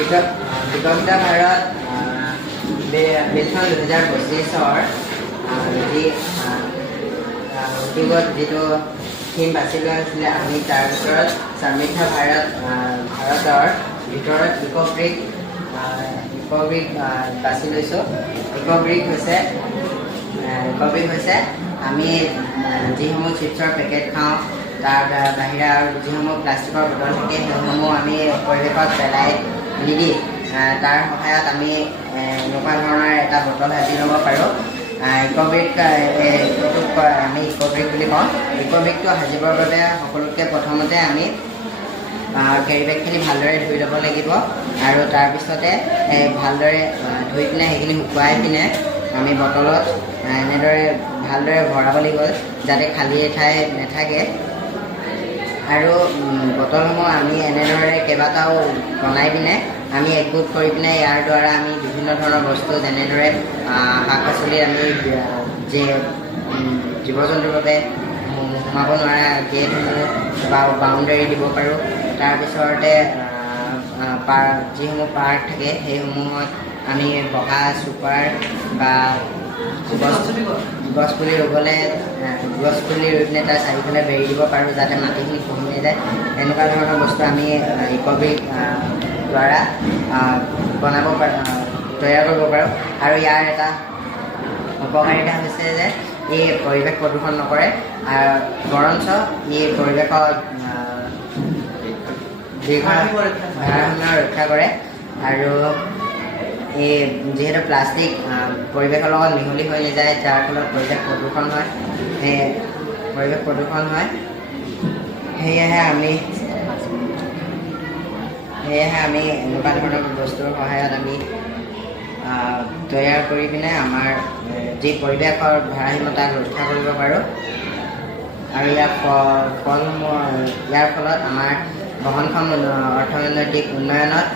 বিকশিত ভাৰত মিছন 2025 যি উদ্যোগত যিটো থিম বাছি লোৱা হৈছিলে আমি তাৰ ভিতৰত সমৃদ্ধ ভাৰতৰ ভিতৰত ইক'ব্ৰিক বাছি লৈছোঁ। ইক'ব্ৰিক হৈছে আমি যিসমূহ চিপছৰ পেকেট খাওঁ তাৰ বাহিৰে আৰু যিসমূহ প্লাষ্টিকৰ বটল থাকে সেইসমূহ আমি পৰিৱেশত পেলাই নিদি তাৰ সহায়ত আমি এনেকুৱা ধৰণৰ এটা বটল সাজি ল'ব পাৰোঁ। ইক'ব্ৰিক আমি ইক'ব্ৰিক বুলি কওঁ। ইক'ব্ৰিকটো সাজিবৰ বাবে সকলোতকৈ প্ৰথমতে আমি কেৰি বেগখিনি ভালদৰে ধুই ল'ব লাগিব আৰু তাৰপিছতে ভালদৰে ধুই পিনে সেইখিনি শুকুৱাই পিনে আমি বটলত এনেদৰে ভালদৰে ভৰাব লাগিব যাতে খালী ঠাই নাথাকে। আৰু বটলসমূহ আমি এনেদৰে কেইবাটাও বনাই পিনে আমি একগোট কৰি পিনে ইয়াৰ দ্বাৰা আমি বিভিন্ন ধৰণৰ বস্তু যেনেদৰে শাক পাচলি আমি জীৱ জন্তুৰ বাবে সোমাব নোৱাৰা গেটসমূহ বা বাউণ্ডেৰী দিব পাৰোঁ। তাৰপিছতে যিসমূহ পাৰ্ক থাকে সেইসমূহত আমি বহা চুপাৰ বা গছ পুলি ৰুই পিনে তাৰ চাৰিওফালে বেৰি দিব পাৰোঁ যাতে মাটিখিনি খহি নাযায়। এনেকুৱা ধৰণৰ বস্তু আমি ইক'ব্ৰিক দ্বাৰা তৈয়াৰ কৰিব পাৰোঁ। আৰু ইয়াৰ এটা উপকাৰিতা হৈছে যে ই পৰিৱেশ প্ৰদূষণ নকৰে আৰু বৰঞ্চ ই পৰিৱেশৰ ভাৰসাম্য ৰক্ষা কৰে। আৰু এই যিহেতু প্লাষ্টিক পৰিৱেশৰ লগত মিহলি হৈ নাযায় যাৰ ফলত পৰিৱেশ প্ৰদূষণ হয়। সেয়েহে আমি এনেকুৱা ধৰণৰ বস্তুৰ সহায়ত আমি তৈয়াৰ কৰি পিনে আমাৰ যি পৰিৱেশৰ ভাৰসাম্যতা ৰক্ষা কৰিব পাৰোঁ। আৰু ইয়াৰ ফলত আমাৰ বহনক্ষম অৰ্থনৈতিক উন্নয়নত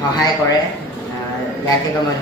সহায় কৰে। ইয়াকে মই